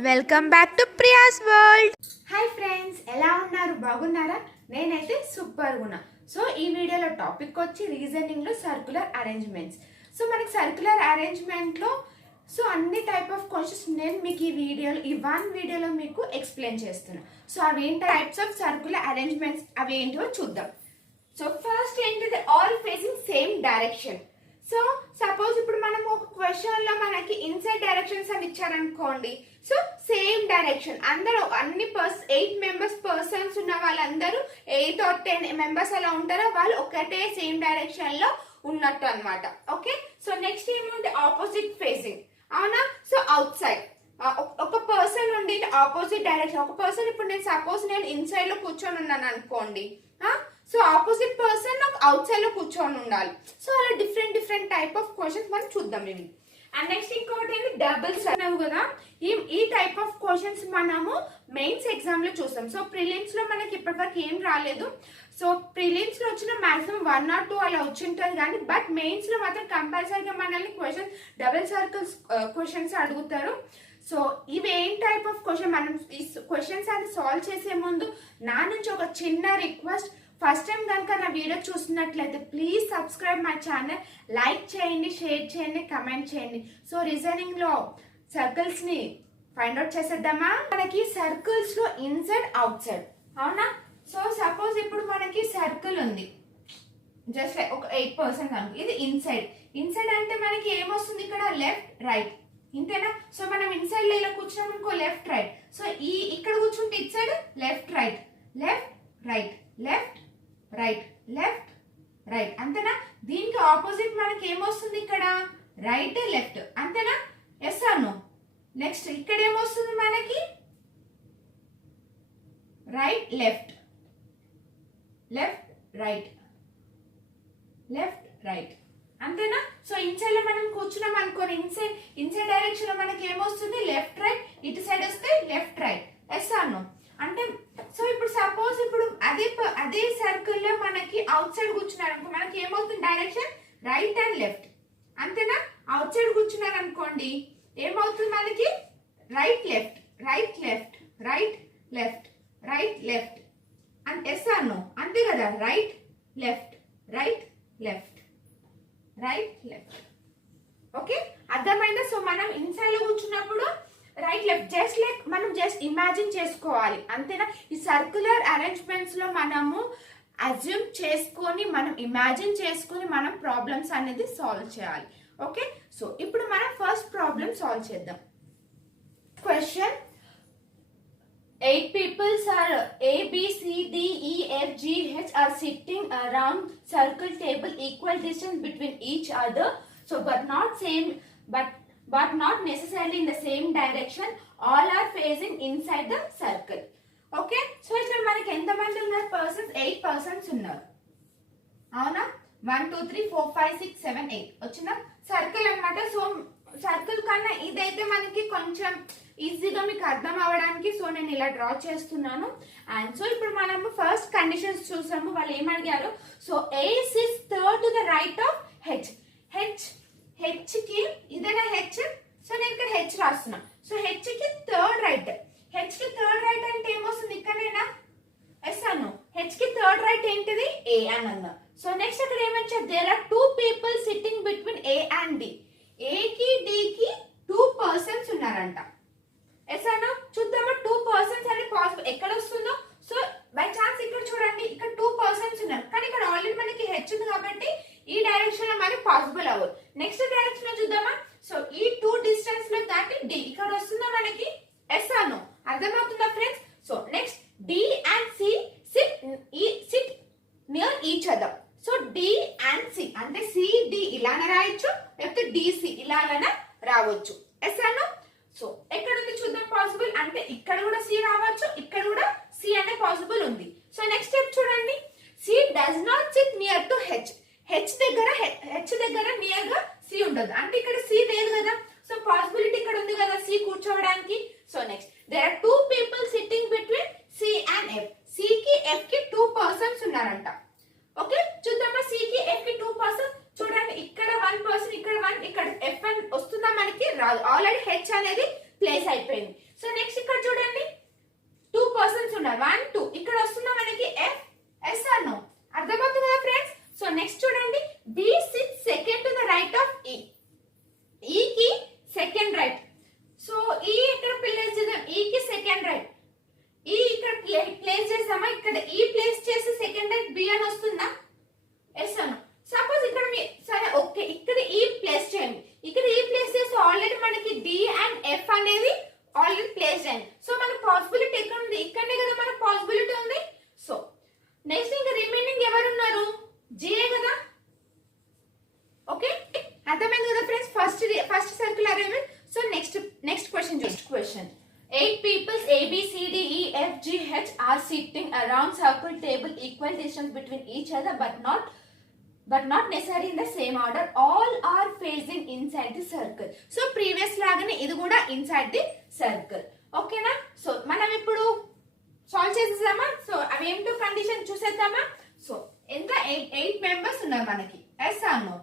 Welcome back to Priya's world. Hi friends, ఎలా ఉన్నారు? బాగున్నారా? నేనైతే సూపర్ ఉన్నా. సో ఈ వీడియోలో టాపిక్ వచ్చి రీజనింగ్ లో సర్క్యులర్ అరేంజ్మెంట్స్. సో మనకి సర్క్యులర్ అరేంజ్మెంట్ లో అన్ని టైప్ ఆఫ్ క్వశ్చన్స్ నేను మీకు ఈ వన్ వీడియోలో మీకు ఎక్స్ప్లెయిన్ చేస్తున్నా. సో అవేంటి టైప్స్ ఆఫ్ సర్క్యులర్ అరేంజ్మెంట్స్ అవి ఏంటో చూద్దాం. సో ఫస్ట్ ఏంటిది, all facing same direction. So suppose ఇప్పుడు మనం ఒక క్వశ్చన్ లో మనకి ఇన్సైడ్ డైరెక్షన్స్ అని ఇచ్చారనుకోండి. సో సేమ్ డైరెక్షన్ అందరూ అన్ని 8 మెంబర్స్ పర్సన్స్ ఉన్న వాళ్ళందరూ 8 or 10 మెంబర్స్ అలా ఉంటారో వాళ్ళు ఒకటే సేమ్ డైరెక్షన్ లో ఉన్నట్టు అనమాట. ఓకే, సో నెక్స్ట్ ఏముంది, ఆపోజిట్ ఫేసింగ్. అవునా? సో అవుట్ సైడ్ ఒక పర్సన్ ఉండి ఆపోజిట్ డైరెక్షన్, ఒక పర్సన్ ఇప్పుడు నేను ఇన్సైడ్ లో కూర్చొని ఉన్నాను అనుకోండి. సో ఆపోజిట్ పర్సన్ నాకు అవుట్ సైడ్ లో కూర్చొని ఉండాలి. సో అలా డిఫరెంట్ టైప్ ఆఫ్ క్వశ్చన్స్ మనం చూద్దాం ఇవి. అండ్ నెక్స్ట్ ఇంకోటి ఏంటి, డబుల్స్ అన్నావు కదా. ఈ టైప్ ఆఫ్ క్వశ్చన్స్ మనము మెయిన్స్ ఎగ్జామ్ లో చూస్తాం. సో ప్రిలిమ్స్ లో మనకి ఇప్పటివరకు ఏం రాలేదు. సో ప్రిలిమ్స్ లో వచ్చిన మాక్సిమం 1 or 2 అలా వచ్చింటారు కానీ, బట్ మెయిన్స్ లో మాత్రం కంపల్సరీగా మనల్ని క్వశ్చన్ డబుల్ సర్కిల్స్ క్వశ్చన్స్ అడుగుతారు. సో ఇవి ఏం టైప్ ఆఫ్ క్వశ్చన్, మనం ఈ క్వశ్చన్స్ అని సాల్వ్ చేసే ముందు నా నుంచి ఒక చిన్న రిక్వెస్ట్. ఫస్ట్ టైం కనుక నా వీడియో చూస్తున్నట్లయితే please subscribe my channel, like చేయండి, షేర్ చేయండి, కమెంట్ చేయండి. సో రీజనింగ్ లో సర్కిల్స్ ని ఫైండ్ అవుట్ చేసేద్దామా? మనకి సర్కిల్స్ లో ఇన్సైడ్ అవుట్ సైడ్, అవునా? సో సపోజ్ ఇప్పుడు మనకి సర్కిల్ ఉంది, జస్ట్ ఒక 8% అనుకో. ఇది ఇన్సైడ్ అంటే మనకి ఏమొస్తుంది ఇక్కడ, లెఫ్ట్ రైట్, ఇంతేనా? సో మనం ఇన్సైడ్ లో ఇలా కూర్చున్నాం అనుకో, లెఫ్ట్ రైట్. సో ఇక్కడ కూర్చుంటే it side left right, left right, left right, left right, అంతేనా? దీనికి ఆపోజిట్ మనకి ఏమొస్తుంది ఇక్కడ, రైట్ లెఫ్ట్, అంతేనా? ఎస్ అను. నెక్స్ట్ ఇక్కడ ఏమొస్తుంది మనకి, right left, left right, left right, అంతేనా? సో ఇన్సైడ్ లో మనం కూర్చున్నాం అనుకోని, ఇన్సైడ్ డైరెక్షన్ లో మనకి ఏమొస్తుంది, లెఫ్ట్ రైట్, ఇటు సైడ్ వస్తే లెఫ్ట్ రైట్. ఎస్ అను అంటే. సో ఇప్పుడు సపోజ్ ఇప్పుడు అదే సర్కిల్ లో మనకి అవుట్ సైడ్ కూర్చున్నారు అనుకో, మనకి ఏమవుతుంది, డైరెక్షన్ రైట్ అండ్ లెఫ్ట్, అంతేనా? అవుట్ సైడ్ కూర్చున్నారు అనుకోండి, ఏమవుతుంది మనకి, right left, right left, right left, right left, and S అను అంతే కదా, right left, right left, right left. Okay, అర్థమైందా? సో మనం ఇన్సైడ్ లో కూర్చున్నప్పుడు రైట్ లెఫ్ట్, మనం ఇమాజిన్ చేసుకోవాలి, అంతేనా? ఈ సర్క్యులర్ అరేంజ్మెంట్స్ లో మనము అజ్యూమ్ చేసుకొని, మనం ఇమాజిన్ చేసుకొని మనం ప్రాబ్లమ్స్ అనేది సాల్వ్ చేయాలి. ఓకే, సో ఇప్పుడు మనం ఫస్ట్ ప్రాబ్లం సాల్వ్ చేద్దాం. Question, 8 people are A, B, C, D, E, F, G, H are sitting around circle table, equal distance between each other, so but not necessarily in the same direction, all are facing inside the circle. Okay, so ఇక్కడ మనకి ఎంతమంది ఉన్నారు persons, 8 persons ఉన్నారు, అవునా? 1 2 3 4 5 6 7 8 వచ్చిందా? Circle అన్నమాట. So circle కన్నా ఇదైతే మనకి కొంచెం ఈజీగా మీకు అర్థం అవ్వడానికి సో నేను ఇలా డ్రా చేస్తున్నాను. అండ్ సో ఇప్పుడు మనము ఫస్ట్ కండిషన్స్ చూసాము. వాళ్ళు ఏమడిగారు, so A is third to the right of H. H కి ఇదేనా H? సో నేను ఇక్కడ H రాస్తున్నా. సో H కి థర్డ్ రైట్, H కి థర్డ్ రైట్ అంటే ఏమొస్తుంది, ఇక్కడనేనా? ఎస్ అను. H కి థర్డ్ రైట్ ఏంటిది, A అని అన్నా. సో నెక్స్ట్ అక్కడ ఏమంటారు, there are 2 people sitting between A and D. A కి D కి 2 persons ఉన్నారంట. ఎస్ అను. చూద్దామా 2 persons అని పాసిబుల్ ఎక్కడ వస్తుందో. సో బై ఛాన్స్ ఇక్కడ చూడండి, ఇక్కడ 2 persons ఉన్నారు, కానీ ఇక్కడ ఆల్రెడీ మనకి H ఉంది కాబట్టి ఈ డైరెక్షన్ లో మనకి పాసిబుల్ అవ్వదు. నెక్స్ట్ డైరెక్షన్ లో చూద్దామా. సో ఈ 2 డిస్టెన్స్ లో దాటి D ఇక్కడ వస్తుందా మనకి, ఎస్ అను. అర్థమవుతుందా friends? So next D and C sit near each other. So D and C అంటే CD ఇలానే రాయొచ్చు, లేకపోతే DC ఇలాగైనా రావచ్చు. ఎస్ అను. సో ఎక్కడ ఉంది చూద్దాం పాసిబుల్ అంటే, ఇక్కడ కూడా C రావచ్చు, ఇక్కడ కూడా C అనే పాసిబుల్ ఉంది. సో నెక్స్ట్ స్టెప్ చూడండి, C does not sit near to H. H దగ్గర నియర్ గా C ఉండదు, అంటే ఇక్కడ C లేదు కదా. సో పాసిబిలిటీ ఇక్కడ ఉంది కదా C కూర్చోవడానికి. So next there are 2 people sitting between C and F. C కి F కి 2 persons ఉన్నారంట. ఓకే, చూద్దామా C కి F కి 2 persons. చూడండి ఇక్కడ 1 person, ఇక్కడ 1, ఇక్కడ F అని వస్తుందా మనకి, రాదు. ఆల్రెడీ H అనేది ప్లేస్ అయిపోయింది. సో నెక్స్ట్ ఇక్కడ చూడండి 2 పర్సన్స్ ఉన్నారు 1 2 ఇక్కడ వస్తున్న మనకి ఎఫ్ ఎస్ ఆర్ నో అర్థమవుతుంది కదా ఫ్రెండ్స్. సో నెక్స్ట్ చూడండి B sits second to the right of ఈ ఈ కి సెకండ్ రైట్. సో ఈ ఇక్కడ ప్లేస్ చేద్దాం ఈ కి సెకండ్ రైట్ ఈ ఇక్కడ ప్లేస్ చేద్దామా ఇక్కడ ఈ ప్లేస్ చేసి సెకండ్ రైట్ బి అని వస్తుందా ఎస్ అను. సపోజ్ ఇక్కడ మీ సరే ఓకే ఇక్కడ ఈ ప్లేస్ చేయండి ఇక్కడ ఈ ప్లేస్ చేస్తే ఆల్రెడీ మనకి డి అండ్ ఎఫ్ అనేది ఆల్రెడీ ప్లేస్ అయింది. సో మన పాసిబిలిటీ ఎక్కడ ఉంది ఇక్కడనే కదా మనకు పాసిబిలిటీ ఉంది. సో నెక్స్ట్ ఇంకా రిమైనింగ్ ఎవరు ఉన్నారు జిఏ కదా. ఓకే అర్థమైంది కదా friends first circle arrangement. So next question 8 people A B C D E F G H are sitting around circle table equal distance between each other but not necessarily in the same order. All are facing inside the circle. So previous లాగానే ఇది కూడా inside the circle. ఓకేనా. So మనం ఇప్పుడు solve చేసేద్దామా. So అవి ఏంటో condition చూసేద్దామా. సో ఎంత 8 మెంబర్స్ ఉన్నారు మనకి yes or no.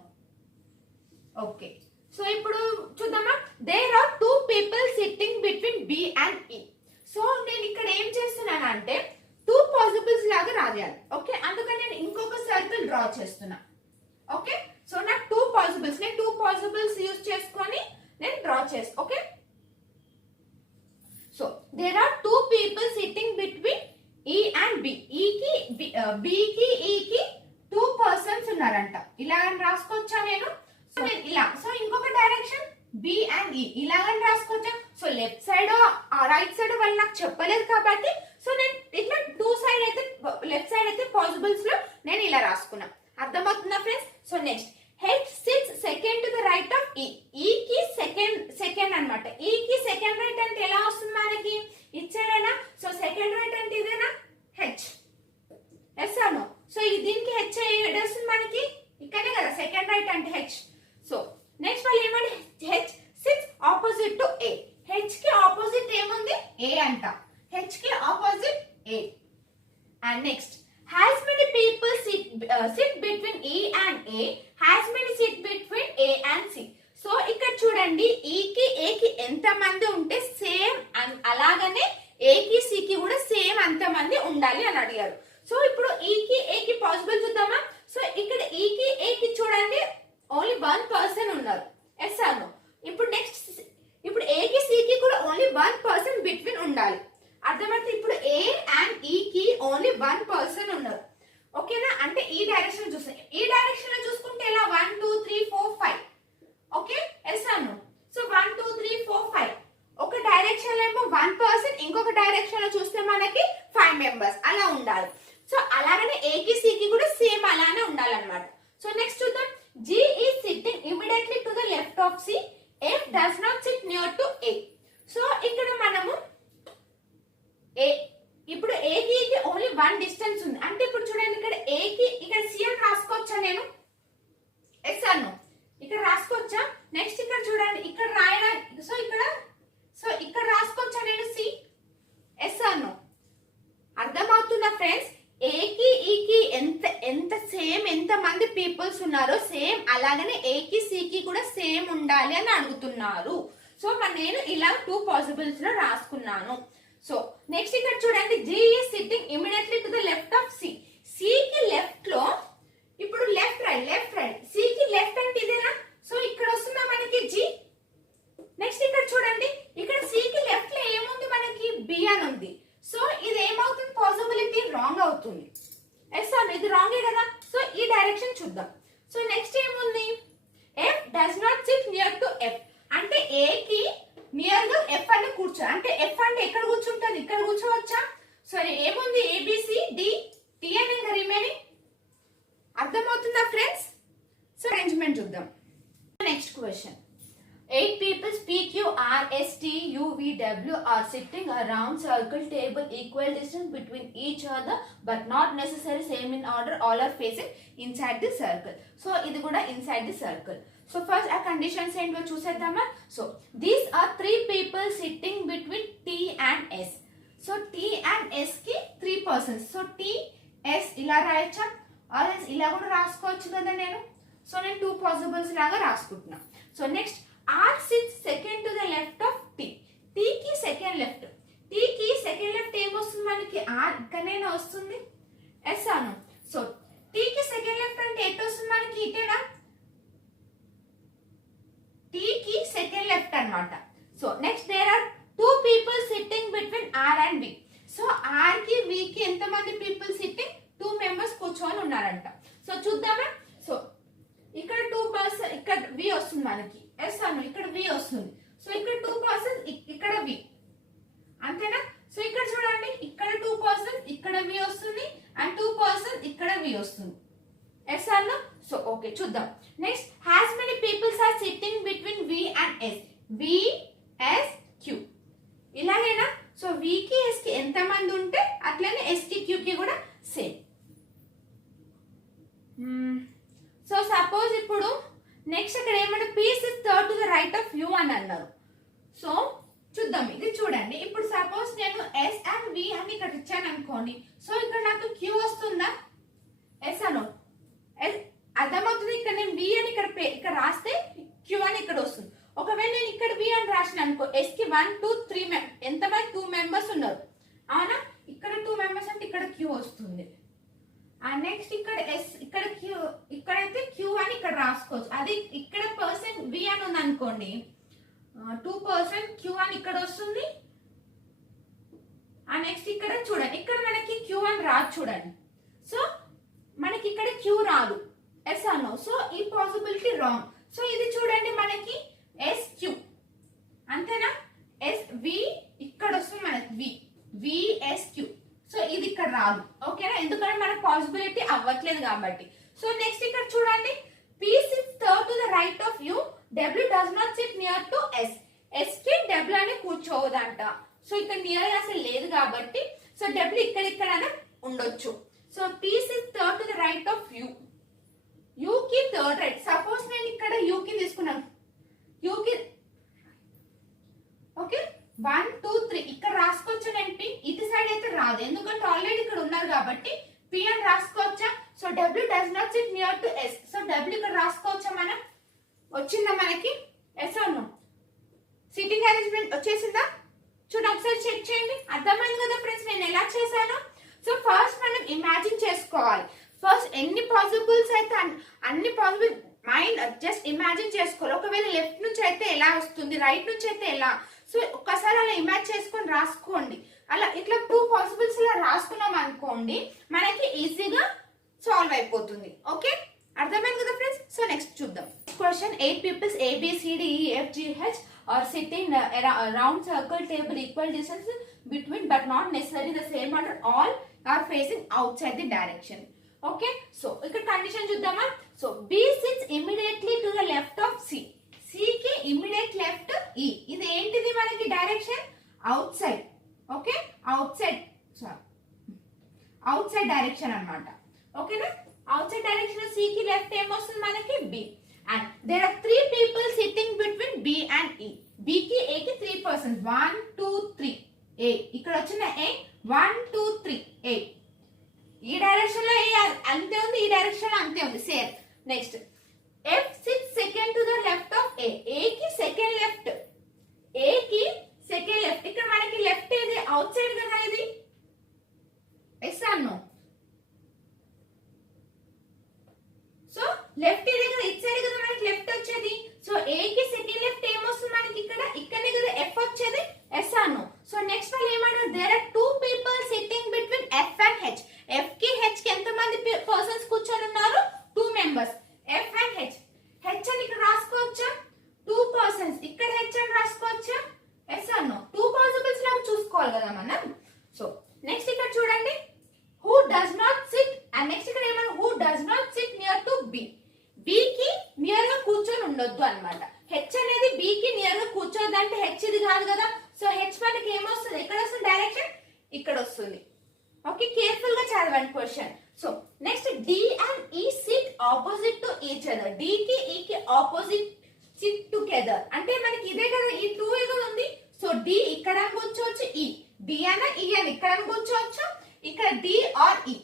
Okay so ఇప్పుడు చూద్దామా. There are 2 people sitting between B and E. So నేను ఇక్కడ ఏం చేస్తున్నాను అంటే 2 పాసిబుల్స్ లాగా రాయాలి. ఓకే అందుకని నేను ఇంకొక సర్కిల్ డ్రా చేస్తున్నా. ఓకే సో నాకు 2 పాసిబుల్స్ నేను 2 పాసిబుల్స్ యూజ్ చేసుకొని నేను డ్రా చేస్తా. Okay so there are 2 people sitting between E and B. E కి B కి E కి 2 persons ఉన్నారంట. ఇలా అని రాసుకోవచ్చా నేను. సో నేను ఇలా సో ఇంకొక డైరెక్షన్ బి అండ్ ఈ ఇలాగని రాసుకోవచ్చా. So left side right side వాళ్ళు నాకు చెప్పలేదు కాబట్టి సో నేను ఇట్లా 2 సైడ్ అయితే లెఫ్ట్ సైడ్ అయితే పాసిబుల్స్ లో నేను ఇలా రాసుకున్నా. అర్థమవుతుందా friends. So next H sits second to the right of ఈ ఈ కి సెకండ్ అన్నమాట. ఈ కి సెకండ్ రైట్ అంటే ఎలా వస్తుంది మనకి ఇచ్చాడేనా. సో సెకండ్ రైట్ అంటే ఇదేనా హెచ్ ఎస్ అను. సో దీనికి హెచ్ వస్తుంది మనకి ఇక్కడే కదా సెకండ్ రైట్ అంటే హెచ్. సో నెక్స్ట్ వాళ్ళు ఏమంటే H sits opposite to A. H కి ఆపోజిట్ ఏముంది ఏ అంట. హెచ్ కి opposite A. And next has many people sit between E and A has many sit between A and C. So ఇక్కడ చూడండి E కి A కి ఎంత మంది ఉంటే సేమ్ అలాగనే A కి C కి కూడా సేమ్ అంత మంది ఉండాలి అని అడిగారు. సో ఇప్పుడు E కి A కి పాసిబుల్ చూద్దామా. సో ఇక్కడ E కి A కి చూడండి ఓన్లీ 1 పర్సన్ ఉన్నారు ఎస్ ఆర్ నో. ఇప్పుడు నెక్స్ట్ ఇప్పుడు A కి C కి కూడా ఓన్లీ 1 పర్సన్ బిట్వీన్ ఉండాలి. అర్థమైతే ఇప్పుడు A అండ్ E కి ఓన్లీ 1 పర్సన్ ఉన్నారు. ఓకేనా అంటే ఈ డైరెక్షన్ చూస్తాం. ఈ డైరెక్షన్ లో చూసుకుంటే ఇలా 1 2 3 4 5 okay yes or no. So 1 2 3 4 5 ఒక డైరెక్షన్ లో ఏమో 1 పర్సన్ ఇంకొక డైరెక్షన్ లో చూస్తే మనకి 5 మెంబర్స్ అలా ఉండాలి. సో అలాగనే A కి C కి కూడా సేమ్ అలానే ఉండాలన్నమాట. సో నెక్స్ట్ చూద్దాం. G is sitting immediately to the left of C. F does not sit near to A. So ఇక్కడ మనము ఇప్పుడు A కి ఓన్లీ 1 డిస్టెన్స్ ఉంది అంటే ఇప్పుడు చూడండి ఇక్కడ A కి ఇక్కడ C అని రాసుకోవచ్చా నేను ఎస్ అను ఇక్కడ రాసుకోవచ్చా. నెక్స్ట్ ఇక్కడ చూడండి ఇక్కడ రాయరా సో ఇక్కడ రాసుకోవచ్చా నేను C ఎస్ అను. అర్థమవుతుందా ఫ్రెండ్స్. A కి E కి ఎంత సేమ్ ఎంత మంది పీపుల్స్ ఉన్నారో సేమ్ అలాగనే A కి C కి కూడా సేమ్ ఉండాలి అని అడుగుతున్నారు. సో నేను ఇలా 2 పాసిబుల్స్ లో రాసుకున్నాను. సో నెక్స్ట్ ఇక్కడ చూడండి G is sitting immediately to the left of C. C కి లెఫ్ట్ లో ఇప్పుడు లెఫ్ట్ రైట్ C కి లెఫ్ట్ అంటే ఇదేనా. సో ఇక్కడ వస్తుందా మనకి G. నెక్స్ట్ ఇక్కడ చూడండి ఇక్కడ C కి లెఫ్ట్ లో ఏముంది మనకి B అని ఉంది. సో ఇది ఏమవుతుంది పాసిబిలిటీ రాంగ్ అవుతుంది ఎస్ అని ఇది రాంగే కదా. సో ఈ డైరెక్షన్ చూద్దాం. సో నెక్స్ట్ ఏముంది F does not sit near to F అంటే A కి నియర్ గా F అని కూర్చో అంటే F అంటే ఎక్కడ కూర్చుంటుంది ఇక్కడ కూర్చోవచ్చా. సరే ఏముంది ABCD T అని ఇంకా రిమైనింగ్. అర్థమవుతుందా ఫ్రెండ్స్. సో అరేంజ్మెంట్ చూద్దాం. Next question 8 people PQ R S T U V W are sitting around circle table equal distance between each other but not necessarily same in order. All are facing inside the circle. So ఇది కూడా inside the circle. So first a conditions ఏంటో చూసేద్దామా. So these are 3 people sitting between T and S. So T and S కి 3 persons. So T S ఇలా రాయొచ్చా or else ఇలా కూడా రాసుకోవచ్చు కదా నేను. సో నేను 2 పాసిబుల్స్ లాగా రాసుకుంటున్నా. So next R sits second to the left of T. T కి second left so next there are 2 people sitting between R and V. So R కి వి కి ఎంత మంది పీపుల్ సిట్టింగ్? 2 members కూర్చొని ఉన్నారంట. సో చూద్దామా. సో ఇక్కడ 2 persons, ఇక్కడ వి వస్తుంది మనకి, ఎస్ అను ఇక్కడ వి వస్తుంది. సో ఇక్కడ 2 persons, ఇక్కడ వి, అంతేనా. సో ఇక్కడ చూడండి, ఇక్కడ 2 persons, ఇక్కడ వి వస్తుంది, అండ్ 2 persons ఇక్కడ వి వస్తుంది, ఎస్ అను. సో ఓకే చూద్దాం. Next has many peoples are sitting between V and S. V S Q, ఇలాగేనా. సో వి కి ఎస్ కి ఎంత మంది ఉంటే అట్లనే ఎస్ కి క్యూ కి కూడా సేమ్. సో సపోజ్ ఇప్పుడు నెక్స్ట్ ఇక్కడ ఏమన్నా P is third to the right of U అని అన్నారు. సో చూద్దాం, ఇది చూడండి. ఇప్పుడు సపోజ్ నేను ఎస్ అండ్ వి అని ఇక్కడ ఇచ్చాను అనుకోండి. సో ఇక్కడ నాకు క్యూ వస్తుందా? ఎస్ అను అర్థమవుతుంది. ఇక్కడ నేను వి అని ఇక్కడ రాస్తే క్యూ అని ఇక్కడ వస్తుంది. ఒకవేళ నేను ఇక్కడ వి అని రాసిన అనుకో, ఎస్ కి 1 2 3 ఎంతమంది 2 members ఉన్నారు, అవునా. ఇక్కడ 2 members అంటే ఇక్కడ క్యూ వస్తుంది. అండ్ నెక్స్ట్ ఇక్కడ ఎస్, ఇక్కడ క్యూ, ఇక్కడైతే క్యూ అని ఇక్కడ రాసుకోవచ్చు. అది ఇక్కడ పర్సన్ వి అని ఉంది అనుకోండి, 2 person క్యూ అని ఇక్కడ వస్తుంది. అండ్ నెక్స్ట్ ఇక్కడ చూడండి, ఇక్కడ మనకి క్యూ అని రాదు చూడండి. సో మనకి ఇక్కడ క్యూ రాదు, ఎస్ అన్నో. సో ఈ పాసిబిలిటీ రాంగ్. సో ఇది చూడండి మనకి ఎస్ క్యూ, అంతేనా. ఎస్ వి ఇక్కడ వస్తుంది మనకి వి, వి ఎస్ క్యూ. సో ఇది ఇక్కడ రాదు, ఓకేనా, ఎందుకంటే మనకు పాసిబిలిటీ అవ్వట్లేదు కాబట్టి. సో నెక్స్ట్ ఇక్కడ చూడండి, P sits third to the right of U, W does not sit near to S. S కి డబ్ల్యూ అని కూర్చోవదంట. సో ఇక్కడ నియర్ అసలు లేదు కాబట్టి, సో డబ్ల్యూ ఇక్కడ ఉండొచ్చు. So P sits third to the right of you, you కి థర్డ్ రైట్. సపోజ్ నేను ఇక్కడ యూ కి తీసుకున్నాను, యూ కి ఓకే 1 2 3 ఇక్కడ రాసుకోవచ్చు. నేను పి ఇటు సైడ్ అయితే రాదు, ఎందుకంటే ఆల్రెడీ ఇక్కడ ఉన్నారు కాబట్టి పి అని రాసుకోవచ్చా. So W does not sit near to S. So W ఇక్కడ రాసుకోవచ్చా మనం? వచ్చిందా మనకి? ఎస్ అను సిట్టింగ్ అరేంజ్మెంట్ వచ్చేసిందా? చూడండి ఒకసారి చెక్ చేయండి. అర్థమైంది కదా ఫ్రెండ్స్ నేను ఎలా చేశాను? సో ఫస్ట్ మనం ఇమాజిన్ చేసుకోవాలి. ఫస్ట్ ఎన్ని పాసిబుల్స్ అయితే అన్ని పాసిబుల్ మైండ్ జస్ట్ ఇమాజిన్ చేసుకోవాలి. ఒకవేళ లెఫ్ట్ నుంచి అయితే ఎలా వస్తుంది, రైట్ నుంచి అయితే ఎలా. సో ఒక్కసారి అలా ఇమాజిన్ చేసుకొని రాసుకోండి. అలా ఇట్లా 2 పాసిబుల్స్ ఇలా రాసుకున్నాం అనుకోండి, మనకి ఈజీగా సాల్వ్ అయిపోతుంది. ఓకే అర్థమైంది కదా ఫ్రెండ్స్. సో నెక్స్ట్ చూద్దాం. Question 8 people A B C D E F G H are sitting round circle table equal distance between but not necessarily the same order, all are facing outside the direction. Okay so ఇక్కడ condition చూద్దామా. So B sits immediately to the left of C. C కి immediate left E. ఇది ఏంటిది మనకి direction? Outside. Okay outside direction అన్నమాట. ఓకేనా outside direction C కి left ఏమొస్తుంది మనకి? B. And there are 3 people sitting between B and E. B కి A కి 3 persons 1 2 3 A. ఇక్కడ వచ్చిన A 1 2 3 A. ఈ డైరెక్షన్ లో A అంతే ఉంది, ఈ డైరెక్షన్ లో అంతే ఉంది same. Next F sits second to the left of A. A కి సెకండ్ లెఫ్ట్, A కి సెకండ్ లెఫ్ట్. ఇక్కడ మనకి లెఫ్ట్ ఏది? అవుట్ సైడ్ కదా ఇది, ఎస్ అన్నో. సో లెఫ్ట్ ఇదే కదా, ఇట్ సైడ్ కదా మనకి లెఫ్ట్ వచ్చేది. సో A కి సెకండ్ లెఫ్ట్ ఏమొస్తుంది మనకి? ఇక్కడనే కదా F వచ్చేది, ఎస్ అన్నో. సో నెక్స్ట్ వాళ్ళు ఏమన్నారు? There are 2 people sitting between F and H. F కి H కి ఎంత మంది పర్సన్స్ కూర్చొని ఉన్నారు? 2 members. F and H. H అని ఇక్కడ రాసుకోవచ్చా? 2 persons. ఇక్కడ H అని రాసుకోవచ్చా? ఎస్ అన్నో. 2 పాసిబుల్స్ లాగా చూసుకోవాలి కదా మనం. సో నెక్స్ట్ ఇక్కడ చూడండి, who does not sit, and next ఇక్కడ ఏమన్నా who does not sit near to B. B కి నియర్ గా కూర్చొని ఉండొద్దు అన్నమాట. H అనేది B కి నియర్ గా కూర్చోద్దు అంటే H ఇది కాదు కదా. సో H మనకి ఏమొస్తుంది? ఎక్కడ వస్తుంది డైరెక్షన్? ఇక్కడ వస్తుంది. ఓకే కేర్ఫుల్ గా చదవండి question. So next D and E sit opposite to each other. D కి E కి ఆపోజిట్ సిట్ టుగెదర్ అంటే మనకి ఇదే కదా, ఈ 2 ఏదో ఉంది. సో D ఇక్కడ కూర్చోవచ్చు, E D అన్న E అని ఇక్కడ కూర్చోవచ్చు. ఇక్కడ D ఆర్ E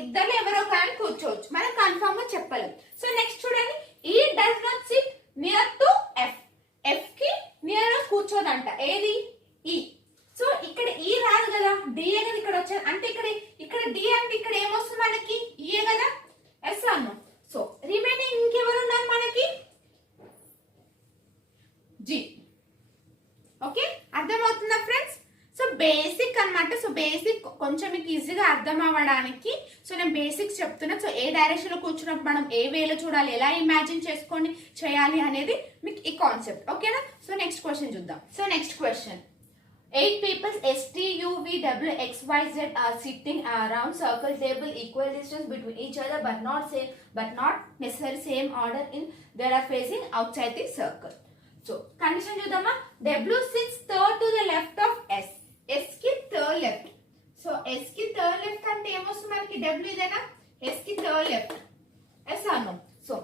ఇద్దరు ఎవరో కానీ కూర్చోవచ్చు, మనం కన్ఫర్మ్ గా చెప్పలేం. సో నెక్స్ట్ చూడండి, E does not sit near to F. F కి నియర్ గా కూర్చోదంట, ఏది? E. సో ఇక్కడ E రాదు కదా, D అనేది ఇక్కడ వచ్చేది అంటే ఇక్కడ D అంటే ఇక్కడ ఏమొస్తుంది మనకి? E కదా, ఎస్ అను. సో రిమైనింగ్ ఇంకెవరు ఉన్నారు మనకి? G. ఓకే, అర్థమవుతుందా ఫ్రెండ్స్? సో బేసిక్ అన్నమాట. సో బేసిక్ కొంచెం మీకు ఈజీగా అర్థం అవ్వడానికి సో నేను బేసిక్స్ చెప్తున్నా. సో ఏ డైరెక్షన్ లో కూర్చున్నప్పుడు మనం ఏ వేలో చూడాలి, ఎలా ఇమాజిన్ చేసుకొని చేయాలి అనేది మీకు ఈ కాన్సెప్ట్. ఓకేనా? సో నెక్స్ట్ క్వశ్చన్ చూద్దాం. So next question, 8 people S T U V W X Y Z are sitting around circle table equal distance between each other but not necessarily same order in they are facing outside the circle. So condition చూద్దామా. W sits third to the left of S. S కి third left. So S కి third left అంటే ఏమొస్తుంది మనకి? W ఇదేనా? S కి third left. Yes or no? So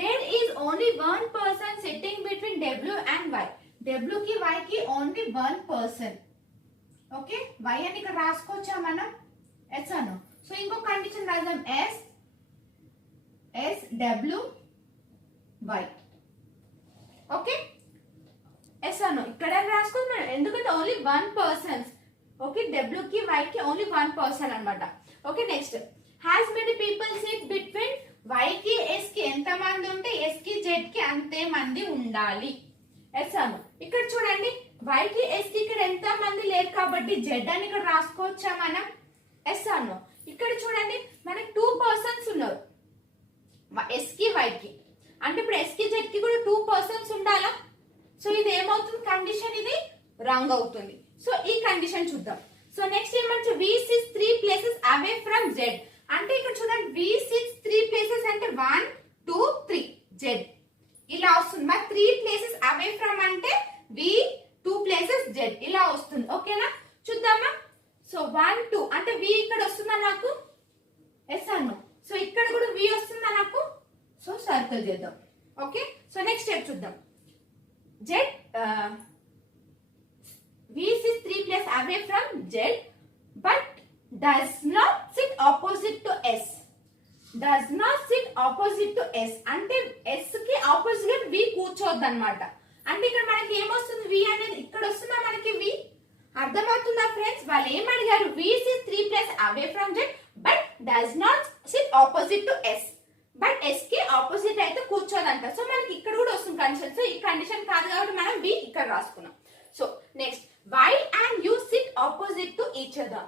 there is only one person sitting between W and Y. W కి Y కి only one person. Okay, Y అని ఇక్కడ రాసుకోవచ్చా మనం? ఎస్ అను. సో ఇంకో కండిషన్ రాద్దాం, S W Y. Okay, S అను ఇక్కడ రాసుకోవచ్చు మనం, ఎందుకంటే only one persons. Okay, W కి Y కి ఓన్లీ వన్ పర్సన్ అన్నమాట. Okay, next, has many people sit between Y కి S కి ఎంత మంది ఉంటే S కి Z కి అంతే మంది ఉండాలి. ఎస్ అను. ఇక్కడ చూడండి, Y కి S కి ఇక్కడ ఎంత మంది లేరు కాబట్టి Z అని ఇక్కడ రాసుకోవచ్చా మనం? ఎస్ అను. ఇక్కడ చూడండి, మనకి 2 పర్సన్స్ ఉన్నారు S కి Y కి, అంటే ఇప్పుడు S కి Z కి కూడా 2 పర్సన్స్ ఉండాలా? సో ఇది ఏమవుతుంది? కండిషన్ ఇది రాంగ్ అవుతుంది. సో ఈ కండిషన్ చూద్దాం. సో నెక్స్ట్ ఏమంటే V sits 3 places away from Z. అంటే ఇక్కడ చూడండి, V sits 3 places అంటే 1 2 3 Z ఇలా వస్తుంది. మరి 3 places away from అంటే V 2 places Z ఇలా వస్తుంది. ఓకేనా? చూద్దామా. సో 1 2 అంటే V ఇక్కడ వస్తుందా నాకు? ఎస్ అను. సో ఇక్కడ కూడా V వస్తుందా నాకు? సో సర్కిల్ చేద్దాం. ఓకే, సో నెక్స్ట్ స్టెప్ చూద్దాం. Z V sits 3 places away from Z but does not sit opposite to S. Does not sit opposite to S అంటే S కి ఆపోజిట్ గా V కూర్చోద్దు అన్నమాట. అంటే ఇక్కడ మనకి ఏమొస్తుంది? V అనేది ఇక్కడ వస్తుందా మనకి? V అర్థమవుతుందా ఫ్రెండ్స్? వాళ్ళు ఏం అడిగారు? V sits 3 places away from Z but does not sit opposite to S. But S కి ఆపోజిట్ అయితే కూర్చోదంట. సో మనకి ఇక్కడ కూడా వస్తుంది కండిషన్. సో ఈ కండిషన్ కాదు కాబట్టి మనం V ఇక్కడ రాసుకున్నాం. So next, Y and U sit opposite to each other.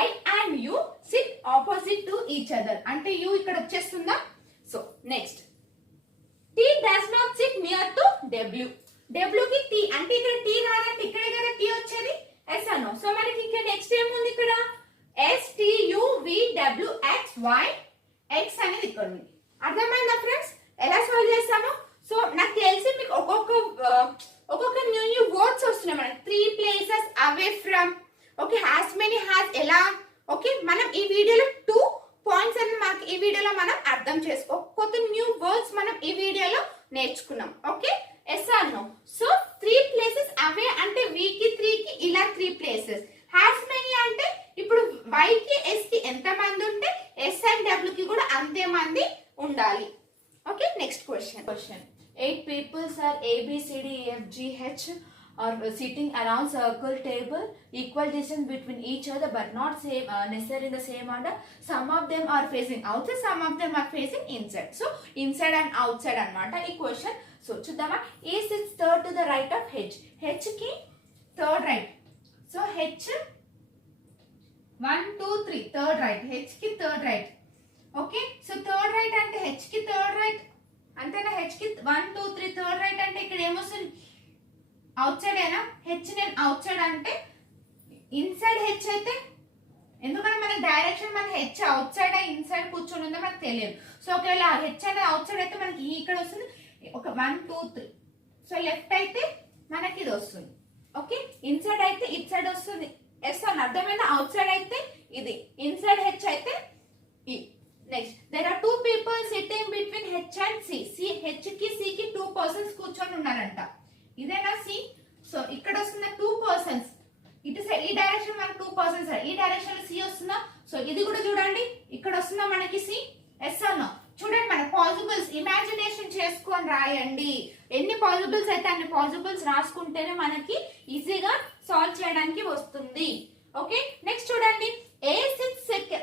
Y and U sit opposite to each other అంటే U ఇక్కడ వచ్చేస్తుందా? So next, T does not sit near to W. W కి T అంటే ఇక్కడ T కాదంటే ఇక్కడే కదా T వచ్చేది. ఎస్ అను. సో మనకి ఇక్కడ నెక్స్ట్ ఏముంది? ఇక్కడ S T U V W X Y X అనేది ఇక్కడ ఉంది. అర్థమైందా ఫ్రెండ్స్ ఎలా సాల్వ్ చేస్తామో? సో నాకు తెలిసి మీకు ఒక్కొక్క న్యూ వర్డ్స్ వస్తున్నాయి మనకి. 3 places away from. Okay, has many has ఎలా. ఓకే, మనం ఈ వీడియోలో 2 పాయింట్స్ అని మనకి ఈ వీడియోలో మనం అర్థం చేసుకో. కొత్త న్యూ వర్డ్స్ మనం ఈ వీడియోలో నేర్చుకున్నాం. Okay, yes or no. So 3 places away అంటే V కి 3 కి ఇలా 3 places. హ్యాస్ మెనీ అంటే ఇప్పుడు Y కి S కి ఎంత మంది ఉంటే S అండ్ W కి కూడా అంతే మంది ఉండాలి. Okay, next question. 8 people are A B C D E F G H are sitting around circle table equal distance between each other but not same necessarily in the same order. Some of them are facing outside, some of them are facing inside. So inside and outside అన్నమాట ఈ question. So చూద్దామా. A sits third to the right of H. H కి third right. So H 1 2 3 third right. H కి third right. Okay, so third right అంటే H కి third right అంతేనా? H కి 1 2 3 third right అంటే ఇక్కడ ఏమొస్తుంది? అవుట్ సైడ్ అయినా. H నేను అవుట్ సైడ్ అంటే ఇన్సైడ్ H అయితే, ఎందుకంటే మన డైరెక్షన్ మన H అవుట్ సైడ్ ఇన్సైడ్ కూర్చొని ఉందో మనకు తెలియదు. సో ఒకవేళ H అనేది అవుట్ సైడ్ అయితే మనకి ఇక్కడ వస్తుంది ఒక 1 2 3. సో లెఫ్ట్ అయితే మనకి ఇది వస్తుంది. ఓకే, ఇన్సైడ్ అయితే ఇట్ సైడ్ వస్తుంది. ఎస్ అని అర్థమైందా? అవుట్ సైడ్ అయితే ఇది, ఇన్సైడ్ H అయితే ఈ. Next, there are 2 people sitting between H and C. H కి C కి 2 persons కూర్చొని ఉన్నారంట. ఇదేనా C? సో ఇక్కడ వస్తున్న 2 persons ఇటు సైడ్ ఈ డైరెక్షన్ మనకి 2 persons, ఈ డైరెక్షన్ లో C వస్తుందా? సో ఇది కూడా చూడండి ఇక్కడ వస్తుందా మనకి C. ఎస్ అన్న. చూడండి మన పాసిబుల్స్ ఇమాజినేషన్ చేసుకొని రాయండి. ఎన్ని పాసిబుల్స్ అయితే అన్ని పాసిబుల్స్ రాసుకుంటేనే మనకి ఈజీగా సాల్వ్ చేయడానికి వస్తుంది. ఓకే, నెక్స్ట్ చూడండి. A sits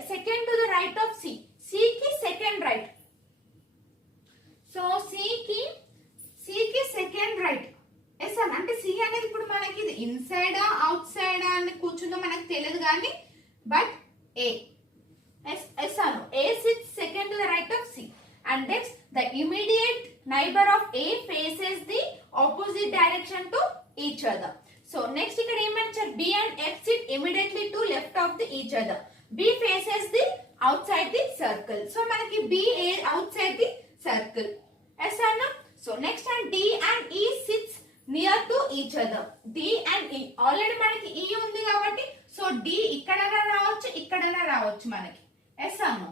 second to the right of C. C కి సెకండ్ రైట్. సో C కి సెకండ్ రైట్. ఎస్ అన్న. అంటే C అనేది ఇప్పుడు మనకి ఇది ఇన్సైడా అవుట్ సైడా అని కూర్చుందో మనకు తెలియదు కానీ but A S Anu A sits second to the right of C and next the immediate neighbor of A faces the opposite direction to each other. So next ఇక్కడ ఏమంటారు B and F sit immediately to left of the each other. B faces the outside the circle. So మనకి B outside the circle. S Anu so next and D and E sits near to each other. D and E already మనకి E ఉంది కాబట్టి so D ఇక్కడైనా రావచ్చు ఇక్కడైనా రావచ్చు మనకి S అను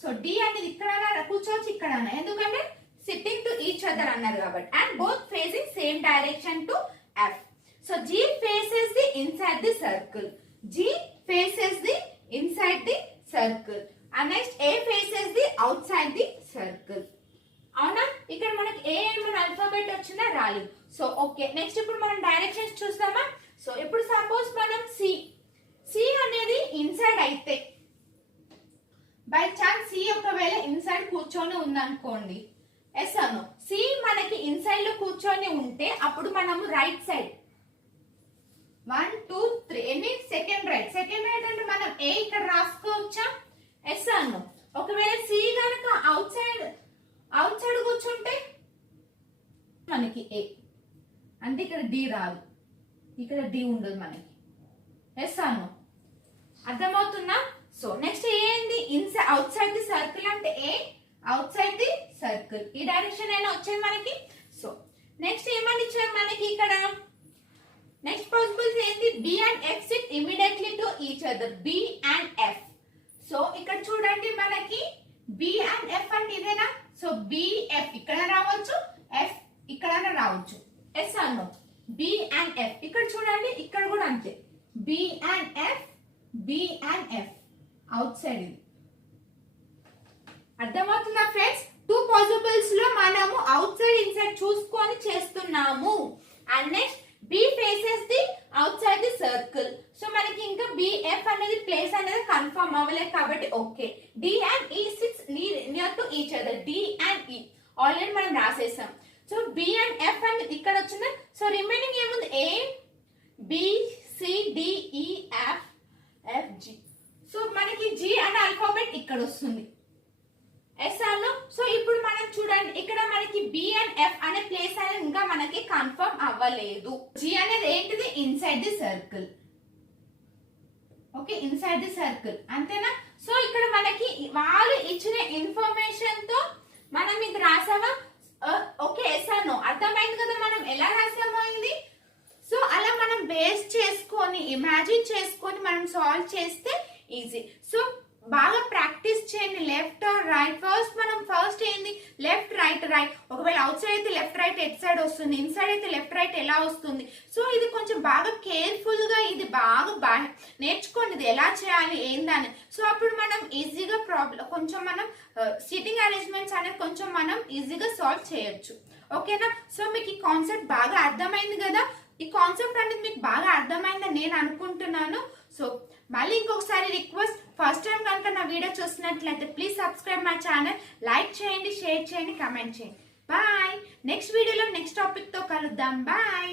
సో డి అనేది ఇక్కడ కూర్చోవచ్చు ఇక్కడ ఎందుకంటే సిట్టింగ్ టు ఈచ్ అదర్ అన్నారు కాబట్టి and both facing same direction to F so G faces the inside the circle G faces the inside the circle and next A faces the outside the circle అవునా ఇక్కడ మనకి ఏ అని మన alphabet వచ్చినా రాలేదు so okay next ఇప్పుడు మనం directions చూస్తామా so ఇప్పుడు సపోజ్ మనం సి అనేది ఇన్సైడ్ అయితే బై ఛాన్స్ సి ఒకవేళ ఇన్సైడ్ కూర్చొని ఉందనుకోండి ఎస్ అను సి మనకి ఇన్సైడ్ లో కూర్చొని ఉంటే అప్పుడు మనము రైట్ సైడ్ 1 2 3 ఎన్ని సెకండ్ రైట్ అంటే మనం ఏ ఇక్కడ రాసుకోవచ్చా ఎస్ అను ఒకవేళ సి గనక అవుట్ సైడ్ కూర్చుంటే మనకి ఏ అంటే ఇక్కడ డి రాదు ఇక్కడ డి ఉండదు మనకి ఎస్ అను అర్థమవుతుందా సో నెక్స్ట్ ఏంది inside outside the circle అంటే ఏ అవుట్ సైడ్ ది సర్కిల్ ఈ డైరెక్షన్ అయినా వచ్చేది మనకి సో నెక్స్ట్ ఏమని ఇచ్చారు మనకి ఇక్కడ నెక్స్ట్ పాసిబుల్స్ ఏంది B and F sit immediately to each other B and F so ఇక్కడ చూడండి మనకి బి అండ్ ఎఫ్ అంటే ఇదేనా సో బి ఎఫ్ ఇక్కడ రావచ్చు ఎఫ్ ఇక్కడ రావచ్చు ఎస్ అన్నో బి అండ్ ఎఫ్ ఇక్కడ చూడండి ఇక్కడ కూడా అంతే B and F B and F outside ఇది అర్థమవుతుందా ఫ్రెండ్స్ టూ పాసిబుల్స్ లో మనము అవుట్ సైడ్ ఇన్సైడ్ చూసుకొని చేస్తున్నాము and next B faces the outside the circle so మనకి ఇంకా బిఎఫ్ అనేది ప్లేస్ అనేది కన్ఫర్మ్ అవ్వలేదు కాబట్టి okay D and E sits near to each other D and E already మనం రాసేసాం so B and F and ఇక్కడ వచ్చింది సో రిమైనింగ్ ఏముంది A B C D E F F G so మనకి G అనే alphabet ఇక్కడ వస్తుంది S అను సో ఇప్పుడు మనం చూడండి ఇక్కడ మనకి బి అండ్ ఎఫ్ అనే ప్లేస్ అనేది ఇంకా మనకి కన్ఫర్మ్ అవ్వలేదు జి అనేది ఏంటిది inside the circle okay inside the circle అంతేనా సో ఇక్కడ మనకి వాళ్ళు ఇచ్చిన ఇన్ఫర్మేషన్ తో మనం ఇది రాసామా ఓకే ఎస్ అను అర్థమైంది కదా మనం ఎలా రాసామో ఇది సో అలా మనం బేస్ చేసుకొని ఇమాజిన్ చేసుకొని మనం సాల్వ్ చేస్తే ఈజీ సో బాగా ప్రాక్టీస్ చేయండి లెఫ్ట్ ఆర్ రైట్ ఫస్ట్ ఏంది లెఫ్ట్ రైట్ ఒకవేళ అవుట్ సైడ్ అయితే లెఫ్ట్ రైట్ ఎట్ సైడ్ వస్తుంది ఇన్సైడ్ అయితే లెఫ్ట్ రైట్ ఎలా వస్తుంది సో ఇది కొంచెం బాగా కేర్ఫుల్ గా ఇది బాగా నేర్చుకోండి ఇది ఎలా చేయాలి ఏందని సో అప్పుడు మనం ఈజీగా కొంచెం మనం సిట్టింగ్ అరేంజ్మెంట్స్ అనేది కొంచెం మనం ఈజీగా సాల్వ్ చేయొచ్చు ఓకేనా సో మీకు ఈ కాన్సెప్ట్ బాగా అర్థమైంది కదా ఈ కాన్సెప్ట్ అనేది మీకు బాగా అర్థమైందని నేను అనుకుంటున్నాను సో మళ్ళీ ఇంకొకసారి రిక్వెస్ట్ ఫస్ట్ టైం కనుక నా వీడియో చూసినట్లయితే please subscribe my channel like చేయండి షేర్ చేయండి కమెంట్ చేయండి బాయ్ నెక్స్ట్ వీడియోలో నెక్స్ట్ టాపిక్ తో కలుద్దాం బాయ్